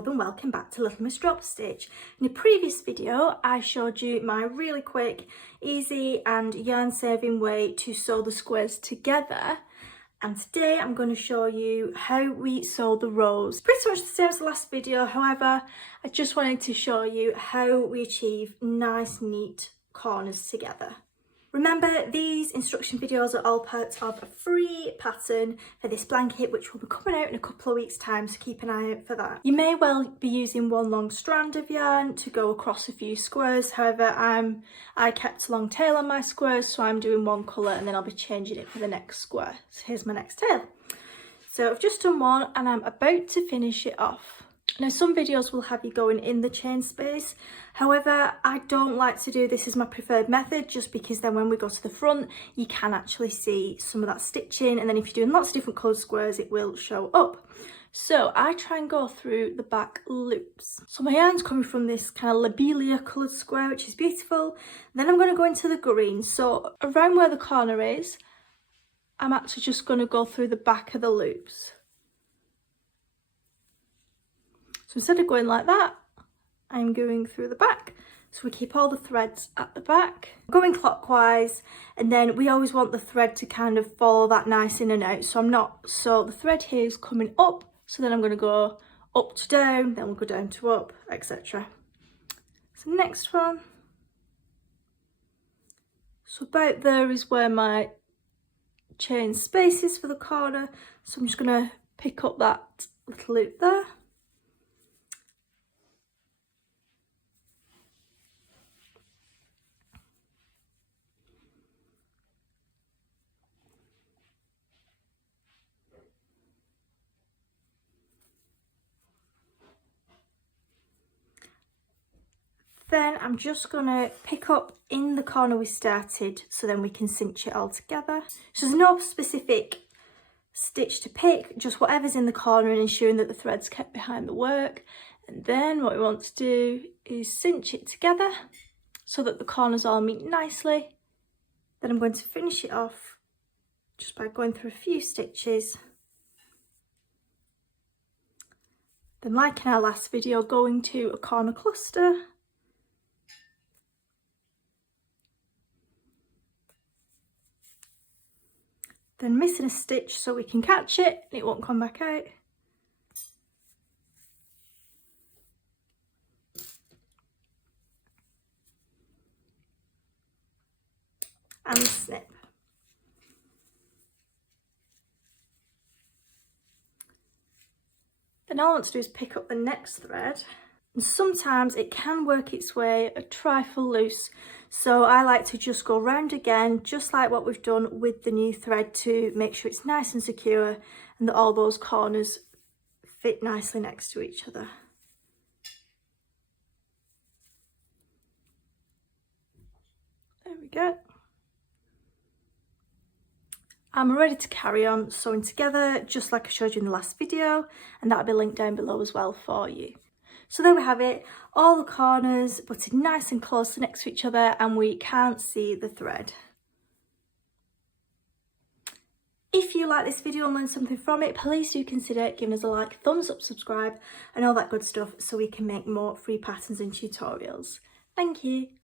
more than welcome back to Little Miss Drop Stitch. In a previous video I showed you my really quick, easy and yarn saving way to sew the squares together, and today I'm going to show you how we sew the rows. Pretty much the same as the last video, however I just wanted to show you how we achieve nice neat corners together. Remember, these instruction videos are all part of a free pattern for this blanket, which will be coming out in a couple of weeks' time, so keep an eye out for that. You may well be using one long strand of yarn to go across a few squares. However, I kept a long tail on my squares, so I'm doing one colour and then I'll be changing it for the next square. So here's my next tail. So I've just done one and I'm about to finish it off. Now, some videos will have you going in the chain space. However, I don't like to do this as my preferred method, just because then when we go to the front, you can actually see some of that stitching. And then if you're doing lots of different coloured squares, it will show up. So I try and go through the back loops. So my yarn's coming from this kind of lobelia coloured square, which is beautiful. Then I'm going to go into the green. So around where the corner is, I'm actually just going to go through the back of the loops. So instead of going like that, I'm going through the back. So we keep all the threads at the back, going clockwise, and then we always want the thread to kind of follow that nice in and out. So the thread here is coming up, so then I'm going to go up to down, then we'll go down to up, etc. So next one. So about there is where my chain space is for the corner. So I'm just going to pick up that little loop there. Then I'm just going to pick up in the corner we started, so then we can cinch it all together. So there's no specific stitch to pick, just whatever's in the corner and ensuring that the thread's kept behind the work. And then what we want to do is cinch it together so that the corners all meet nicely. Then I'm going to finish it off just by going through a few stitches. Then, like in our last video, going to a corner cluster. Then missing a stitch so we can catch it and it won't come back out. And snip. Then all I want to do is pick up the next thread. And sometimes it can work its way a trifle loose, so I like to just go round again, just like what we've done with the new thread, to make sure it's nice and secure and that all those corners fit nicely next to each other. There we go. I'm ready to carry on sewing together, just like I showed you in the last video, and that'll be linked down below as well for you. So there we have it, all the corners butted nice and close next to each other, and we can't see the thread. If you like this video and learned something from it, please do consider giving us a like, thumbs up, subscribe and all that good stuff, so we can make more free patterns and tutorials. Thank you.